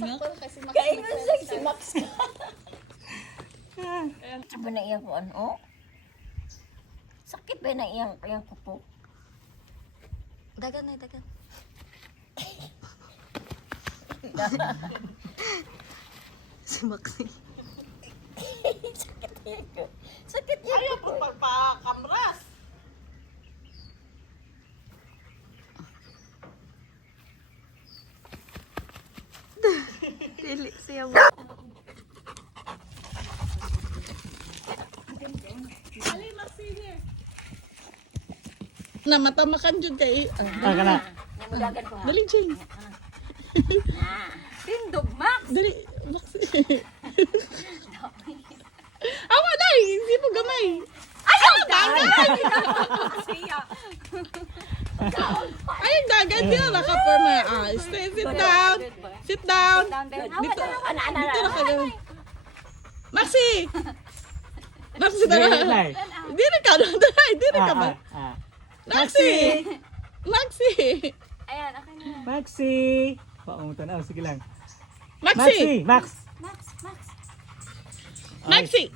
Kaingon siya si Max. Sabi na iyang kuan, oh. Sakit ba na iyang kupo? Dagan na, dagan. Si Maxi. Sakit iyang ko. Sakit iyang Ayaw kupo. po pagpakamras. Dili siya. Na matamakan jud kay. Kana. Namudagan ko ha. Dali James. Tindog, Max. Dali Max. Awa dai, hindi mo gamay. Ayaw, dagan! Siya. Ay, dagan din na ka for my eyes. Sit down. Sit down. Dito. Dito na ka lang. Maxi. Maxi Dili, dara. Nay. Dili ka na. Dili ka ba? Maxi. Maxi. Ayan, okay na. Maxi. Paong tanaw, sige lang. Maxi. Maxi, Max. Max. Maxi.